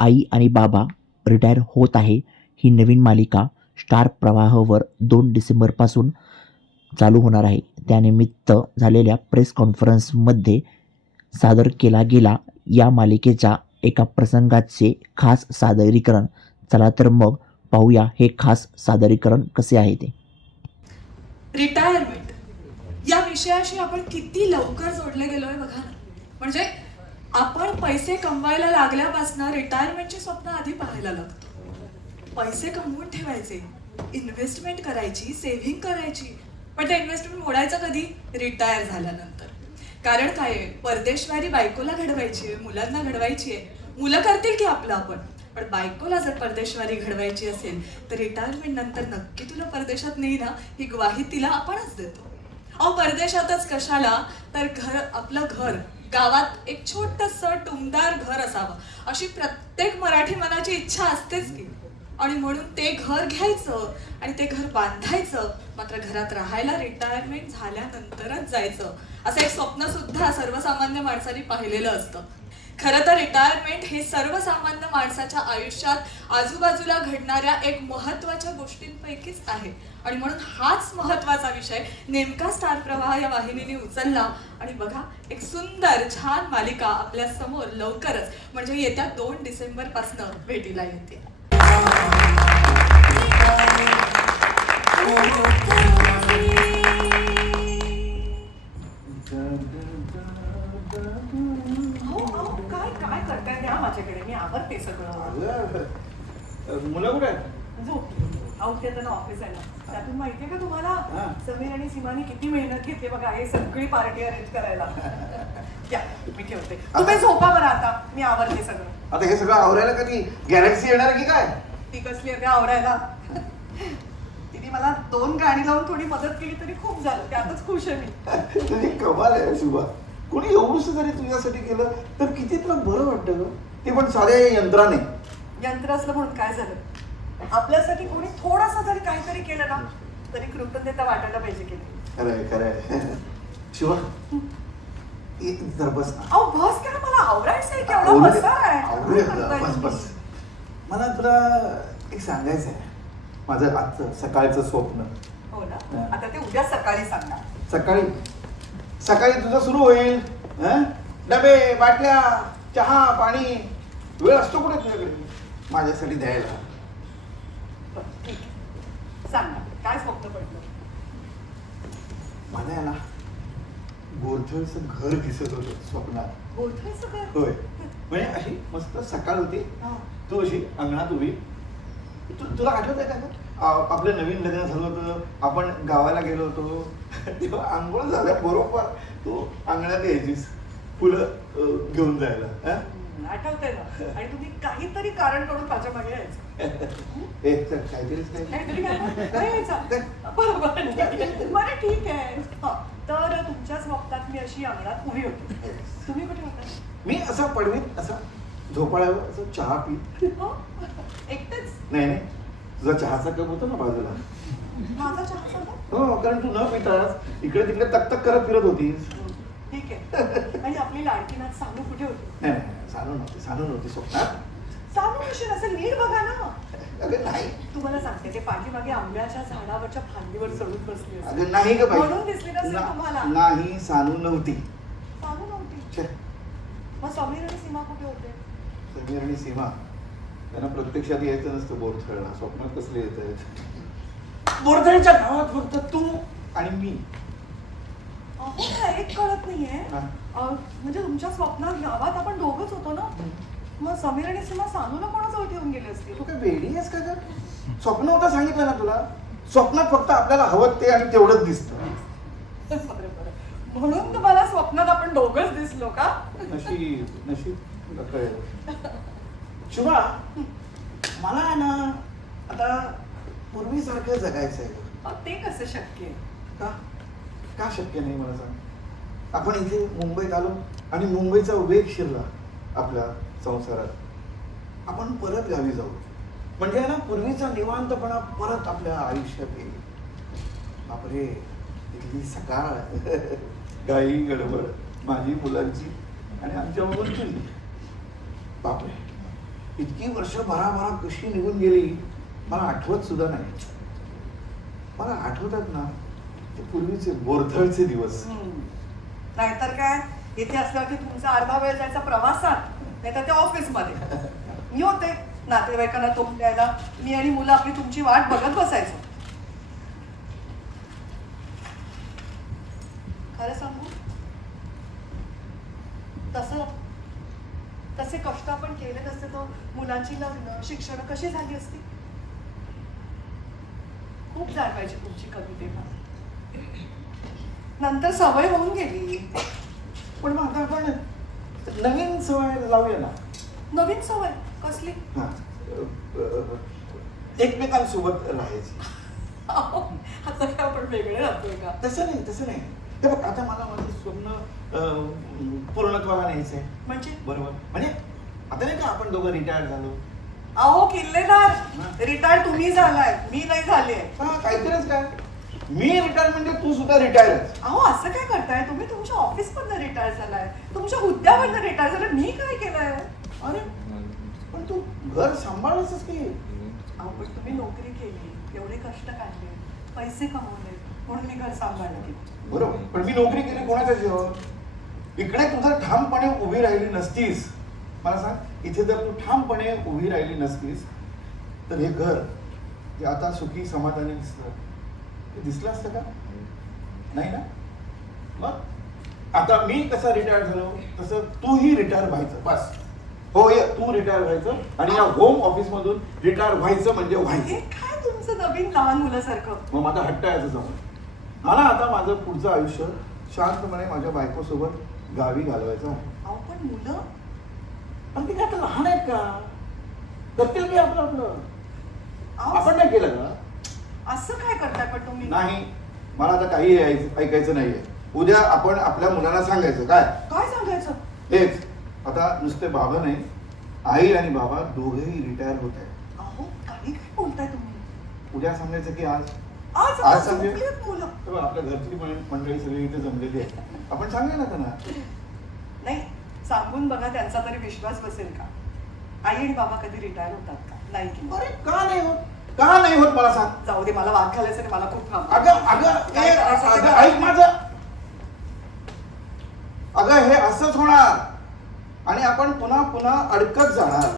आई आणि बाबा रिटायर होत आहे. ही नवीन मालिका स्टार प्रवाहवर दोन डिसेंबरपासून चालू होणार आहे. त्यानिमित्त झालेल्या प्रेस कॉन्फरन्समध्ये सादर केला गेला. या मालिकेच्या एका प्रसंगाचे खास सादरीकरण. चला तर मग पाहूया हे खास सादरीकरण कसे आहे ते. रिटायरमेंट या विषयाशी आपण किती लवकर जोडले गेलोय बघा ना. म्हणजे आपण पैसे कमवायला लागल्यापासून रिटायरमेंटची स्वप्न आधी पाहायला लागतो. पैसे कमवून ठेवायचे इन्व्हेस्टमेंट करायची सेव्हिंग करायची. पण ते इन्व्हेस्टमेंट मोडायचं कधी? रिटायर झाल्यानंतर. कारण काय परदेशवारी बायकोला घडवायची आहे मुलांना घडवायची आहे. मुलं करतील की आपलं आपण. पण बायकोला जर परदेशवारी घडवायची असेल तर रिटायरमेंट नंतर नक्की तुला परदेशात नाही ना ही ग्वाही तिला आपणच देतो. अहो परदेशातच कशाला? तर घर आपलं घर. गावात एक छोटस टुमदार घर असावं. अशी प्रत्येक मराठी मनाची इच्छा असतेच की. आणि म्हणून ते घर घ्यायचं आणि ते घर बांधायचं. मात्र घरात राहायला रिटायरमेंट झाल्यानंतरच जायचं. असं एक स्वप्न सुद्धा सर्वसामान्य माणसाने पाहिलेलं असतं. खरं तर रिटायरमेंट हे सर्वसामान्य माणसाच्या आयुष्यात आजूबाजूला घडणाऱ्या एक महत्त्वाच्या गोष्टींपैकीच आहे. आणि म्हणून हाच महत्त्वाचा विषय. नेमका स्टार प्रवाह या वाहिनीने उचलला आणि बघा एक सुंदर छान मालिका आपल्यासमोर लवकरच म्हणजे येत्या दोन डिसेंबर पासन भेटीला येते. हो काय काय करताय द्या माझ्याकडे? मी आवडते सगळं. मुलं कुठे आउट येताना ऑफिस आहे ना. त्यातून माहितीये का तुम्हाला. समीर आणि सीमानी किती मेहनत घेतली बघा हे सगळी पार्टी अरेंज करायला. या मी ठेवते. तुम्ही झोपा बरं आता. मी आवडते सगळं. आता हे सगळं आवरायला कधी? गॅलेक्सी येणार की काय? ती कसली आहे ते आवडायला तिने मला दोन गाणी लावून थोडी मदत केली तरी खूप झालं. त्यातच खुश आहे मी. तुझी कमाल आहे शुभा. कोणी एवढंच जरी तुझ्यासाठी केलं तर किती तुला बरं वाटतं ग? ते पण साध्या यंत्राने. यंत्र असलं म्हणून काय झालं? आपल्यासाठी कोणी थोडासा जरी काहीतरी केलं ना तरी कृतज्ञता वाटायला पाहिजे की खरंय खरंय. शिवा जरा बस ना. अहो बस काय मला आवडायचं आहे केवढा आवडलं- बसा आवडलं बस मला तुला एक सांगायचं आहे माझं आजचं सकाळचं स्वप्न. हो ना. आता ते उद्या सकाळी सांगणार. सकाळी. सकाळी तुझं सुरू होईल. हं? डबे बाटल्या चहा पाणी. वेळ असतो कुठे तुझ्याकडे? माझ्यासाठी द्यायला. सांगणार काय स्वप्न पडलं? मला आहे ना गोरधळचं घर दिसत होतं स्वप्नात. बोलतोयस का होय. म्हणजे अशी मस्त सकाळ होती. हा. तू अशी अंगणात उभी. तू तुला आठवत आहे का ग? आ- आपलं नवीन लग्न झालं होतं. आपण गावाला गेलो होतो. तेव्हा आंघोळ झाल्या बरोबर. तू अंगणात यायचीस. फुलं अ, घेऊन जायला. हं? आठवतंय ना. आणि तुम्ही काहीतरी कारण करून माझ्या मागे यायचं. काहीतरी बरोबर ठीक आहे. बरं ठीक आहे. हा, तर तुमच्या स्वप्नात मी अशी अंगणात उभी होती. तुम्ही कुठे होता? मी असा पडवीत असा झोपाळ्यावर असं चहा पीत हो? एकटेच? नाही नाही. तुझा चहाचा कप होता ना बाजूला. माझा चहा सांगा हो कारण तू न पितास इकडे तिकडे तक तक करत फिरत होतीस. ठीक आहे. आणि आपली लाडकी नाथ सानू कुठे होती? सानू नव्हती सानू नव्हती स्वप्नात. कशी नसेल नीट बघा ना. अगं नाही. तुम्हाला सांगते ते पाठीमागे आंब्याच्या झाडावरच्या फांदीवर चढून बसली. अगं नाही ग बाई. म्हणून दिसली नसेल ना- तुम्हाला. नाही सानू नव्हती. सानू नव्हती? मग समीर आणि सीमा कुठे होते? समीर आणि सीमा. त्यांना प्रत्यक्षात यायचं नसतं बोरथळला स्वप्नात कसले येत आहेत बोरथळच्या गावात फक्त तू आणि मी. मला एक कळत नाहीये. हा. म्हणजे तुमच्या स्वप्नात गावात आपण दोघच होतो ना? मग समीर आणि सीमा सानूला कोणाजवळ ठेवून गेले असतील? तू काय वेडी आहेस का ग? स्वप्न होता सांगितलं ना तुला? स्वप्नात फक्त आपल्याला हवं ते आणि तेवढंच दिसतं. म्हणून तुम्हाला स्वप्नात आपण दोघच दिसलो का? नशीब नशीब तुला कळेल. शुभा मला आहे ना आता पूर्वीसारखं जगायचं आहे ते कसं शक्य आहे? का? का शक्य नाही मला सांग आपण इथे मुंबईत आलो आणि मुंबईचा वेग शिरला आपल्या संसारात. आपण परत गावी जाऊ. म्हणजे आहे ना पूर्वीचा निवांतपणा परत आपल्या आयुष्यात येईल. बापरे इथली सकाळ. गाई गडबड माझी मुलांची आणि आमच्या मुलांची. बापरे इतकी वर्ष भराभरा कशी निघून गेली मला आठवत सुद्धा नाही. मला आठवतात ना ते पूर्वीचे बोरथळचे दिवस. हम्म. नाहीतर काय इथे असल्यावर की तुमचा अर्धा वेळ जायचा प्रवासात नाहीतर ते ऑफिसमध्ये. मी होते नातेवाईकांना तोंड द्यायला मी आणि मुलं आपली तुमची वाट बघत बसायचो. खरं सांगू? तसं तसे कष्ट आपण केले नसते तर मुलांची लग्न शिक्षण कशी झाली असती? खूप जाणवायची तुमची कवितेला नंतर सवय होऊन गेली. पण मग आता आपण नवीन सवय लावूया ना. नवीन सवय? कसली? हा. एकमेकांसोबत राहायची. अहो, आता काय आपण वेगळे राहतोय का? तसं नाही तसं नाही. बघ आता मला माझं स्वप्न अ, पूर्णत्वाला न्यायचं आहे म्हणजे? बरोबर. म्हणजे आता नाही का आपण दोघं रिटायर्ड झालो? अहो किल्लेदार. रिटायर तुम्ही झालाय मी नाही झाले. हा काहीतरीच काय? मी रिटायर म्हणजे तू सुद्धा रिटायर अहो असं काय करताय? तुम्ही तुमच्या ऑफिस मधनं रिटायर झालाय. तुमच्या हुद्द्यामधनं रिटायर झालाय. मी काय केलंय? अरे पण तू घर सांभाळायचंच की? अहो पण तुम्ही नोकरी केली. एवढे कष्ट काढले. पैसे कमवले. म्हणून मी घर सांभाळलं. की बरोबर. पण मी नोकरी केली कोणाच्या जीवावर? इकडे तुझं ठामपणे उभी राहिली नसतीस मला सांग इथे जर तू ठामपणे उभी राहिली नसतीस तर हे घर जे आता सुखी समाधानी दिसलं ते दिसलं असतं का? नाही ना? मग? आता मी कसा रिटायर झालो? तसं तूही रिटायर व्हायचं बस. हो ये तू रिटायर व्हायचं आणि या होम ऑफिस मधून रिटायर व्हायचं म्हणजे हे व्हायचं काय तुमचं नवीन लहान मुलासारखं? मग माझा हट्ट असं जाऊन मला आता माझं पुढचं आयुष्य शांतपणे माझ्या बायकोसोबत गावी घालवायचं आहे. अहो पण मुलं? पण ती काय आता लहान आहेत का? करतील की आपलं आपलं. अहो, आपण नाही केलं का? असं काय करताय पण तुम्ही? नाही मला आता काही ऐकायचं ऐकायचं नाहीये. उद्या आपण आपल्या मुलांना सांगायचं काय? काय सांगायचं? हेच आता नुसते बाबा नाही आई आणि बाबा दोघेही रिटायर होत आहेत. अहो काही काय बोलताय तुम्ही. उद्या सांगायचं की आज? आज आज आज सांगेल? झोपलीत मुलं. तर आपल्या घरची पण- मंडळी सगळी इथे जमलेली आहे आपण सांगूया ना त्यांना? नाही सांगून बघा त्यांचा तरी विश्वास बसेल का? आई आणि बाबा कधी रिटायर होतात का? नाही की अरे का नाही होत? का नाही होत मला सांग? जाऊ दे मला वाद घालायचं नाही मला खूप काम अगं अगं काय ए, करायचं ते अगं. ऐक माझं. अगं हे असंच होणार. आणि आपण पुन्हा पुन्हा अडकत जाणार.